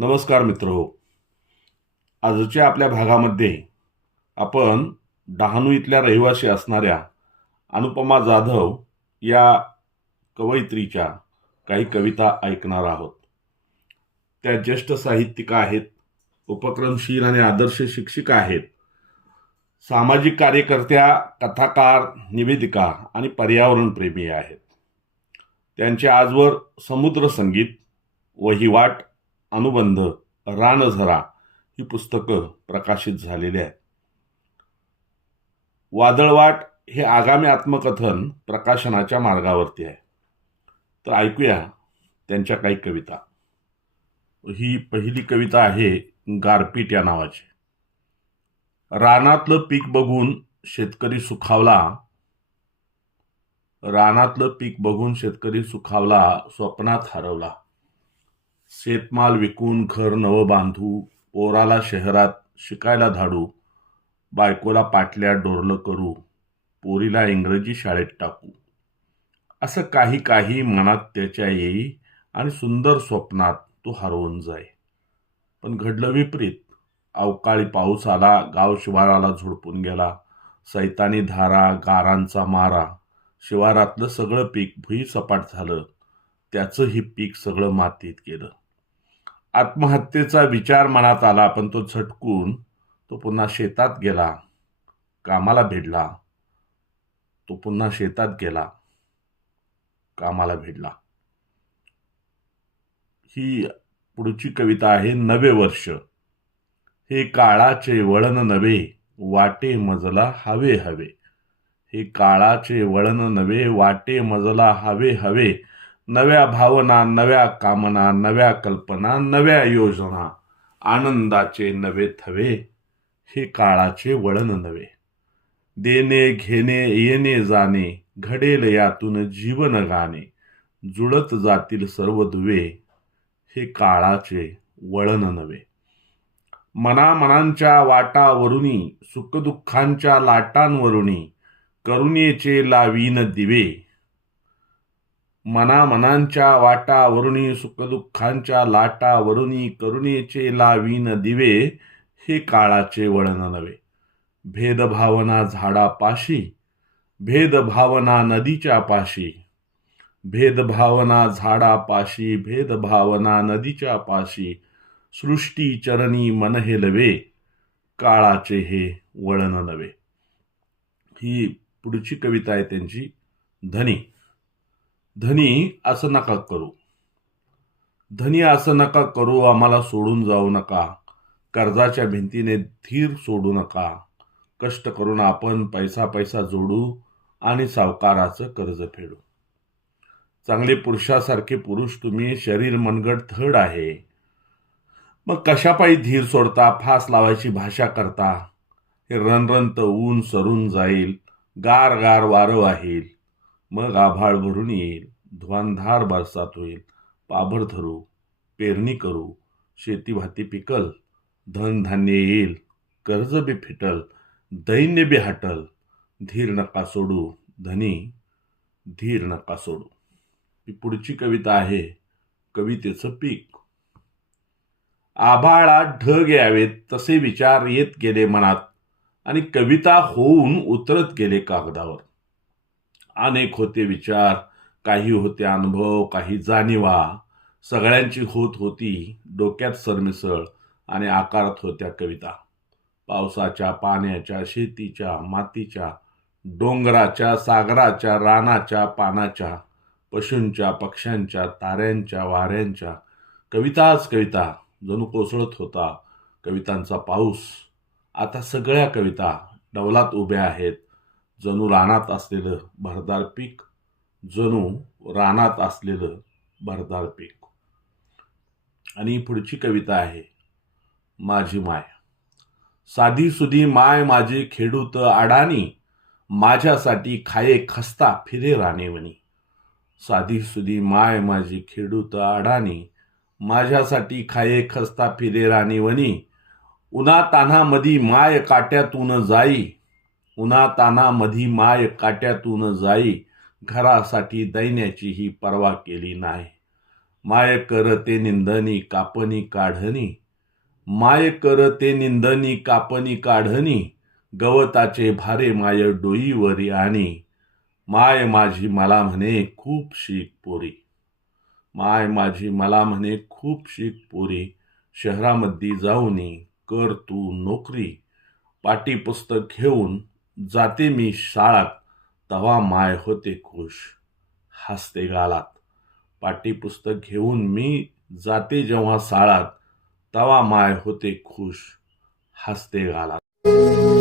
नमस्कार मित्र हो. आजच्या आपल्या भागामध्ये आपण डहाणू इथल्या रहिवासी असणाऱ्या अनुपमा जाधव या कवयित्रीच्या काही कविता ऐकणार आहोत. त्या ज्येष्ठ साहित्यिका आहेत उपक्रमशील आणि आदर्श शिक्षिका आहेत सामाजिक कार्यकर्त्या कथाकार निवेदिका आणि पर्यावरणप्रेमी आहेत. त्यांचे आजवर समुद्र संगीत वहिवाट अनुबंध रानझरा ही पुस्तकं प्रकाशित झालेली आहेत. वादळवाट हे आगामी आत्मकथन प्रकाशनाच्या मार्गावरती आहे. तर ऐकूया त्यांच्या काही कविता. ही पहिली कविता आहे गारपीट या नावाची. रानातलं पीक बघून शेतकरी सुखावला. रानातलं पीक बघून शेतकरी सुखावला स्वप्नात हरवला. शेतमाल विकून घर नवं बांधू पोराला शहरात शिकायला धाडू बायकोला पाटल्या डोरलं करू पोरीला इंग्रजी शाळेत टाकू. असं काही काही मनात त्याच्या येई आणि सुंदर स्वप्नात तो हरवून जाई. पण घडलं विपरीत. अवकाळी पाऊस आला गाव शिवाराला झोडपून गेला. सैतानी धारा गारांचा मारा. शिवारातलं सगळं पीक भुईसपाट झालं. त्याचंही पीक सगळं मातीत गेलं. आत्महत्येचा विचार मनात आला पण तो झटकून तो पुन्हा शेतात गेला कामाला भिडला. तो पुन्हा शेतात गेला कामाला भिडला. ही पुढची कविता आहे नवे वर्ष. हे काळाचे वळण नवे वाटे मजला हवे हवे. हे काळाचे वळण नवे वाटे मजला हवे हवे. नव्या भावना नव्या कामना नव्या कल्पना नव्या योजना आनंदाचे नवे थवे हे काळाचे वळण नवे देणे घेणे येणे जाणे घडेल यातून जीवन गाणे जुळत जातील सर्व दुवे हे काळाचे वळण नवे मनामनांच्या वाटावरुनी सुखदुःखांच्या लाटांवरुनी करुणेचे लावीन दिवे मनामनांच्या वाटावरुनी सुखदुःखांच्या लाटावरुनी करुणेचे लावीन दिवे हे काळाचे वळण नवे भेदभावना झाडापाशी भेदभावना नदीच्या पाशी भेदभावना झाडापाशी भेदभावना नदीच्या पाशी सृष्टी चरणी मन हेलवे काळाचे हे वळण नवे ही पुढची कविता आहे त्यांची धनी. धनी असं नका करू. धनी असं नका करू आम्हाला सोडून जाऊ नका. कर्जाच्या भिंतीने धीर सोडू नका. कष्ट करून आपण पैसा पैसा जोडू आणि सावकाराचं कर्ज फेडू. चांगले पुरुषासारखे पुरुष तुम्ही शरीर मनगट थड आहे. मग कशापायी धीर सोडता फास लावायची भाषा करता? हे रणरणत ऊन सरून जाईल गार गार वारं वाहील. मग आभाळ भरून येईल ध्वांधार बरसात होईल. पाभर धरू पेरणी करू शेती भाती पिकल धनधान्य येईल कर्ज बी फिटल दैन्य बी हटल. धीर नका सोडू धनी धीर नका सोडू. ही पुढची कविता आहे कवितेचं पीक. आभाळात ढग यावेत तसे विचार येत गेले मनात. आणि कविता होऊन उतरत गेले कागदावर. अनेक होते विचार काही होते अनुभव काही जाणीवा. सगळ्यांची होत होती डोक्यात सरमिसळ आणि आकारात होत्या कविता. पावसाच्या पाण्याच्या शेतीच्या मातीच्या डोंगराच्या सागराच्या रानाच्या पानाच्या पशूंच्या पक्ष्यांच्या ताऱ्यांच्या वाऱ्यांच्या. कविताच कविता जणू कोसळत होता कवितांचा पाऊस. आता सगळ्या कविता डवलात उभ्या आहेत. जणू रानात असलेलं भरदार पीक जणू रानात असलेलं भरदार पीक. आणि पुढची कविता आहे माझी माय. साधी सुधी माय माझी खेडूत अडाणी माझ्यासाठी खाये खस्ता फिरे राणेवणी. साधी सुधी माय माझी खेडूत अडाणी माझ्यासाठी खाये खस्ता फिरे राणीवणी. उन्हा तान्हामधी माय काट्यातून जाई उन्हा मधी माय काट्यातून जाई घरासाठी दैन्याची ही पर्वा केली नाही. माय करते निंदनी कापणी काढणी माय करते निंदनी कापणी काढणी गवताचे भारे माय डोईवरी आणि माय माझी मला म्हणे खूप शीख पोरी. माय माझी मला म्हणे खूप शीख पोरी शहरामध्ये जाऊनी कर तू नोकरी पाटी पुस्तक घेऊन जाते मी शाळात तवा माय होते खुश. हसते गालात. पाठीपुस्तक घेऊन मी जाते जेव्हा शाळात तवा माय होते खुश. हसते गालात.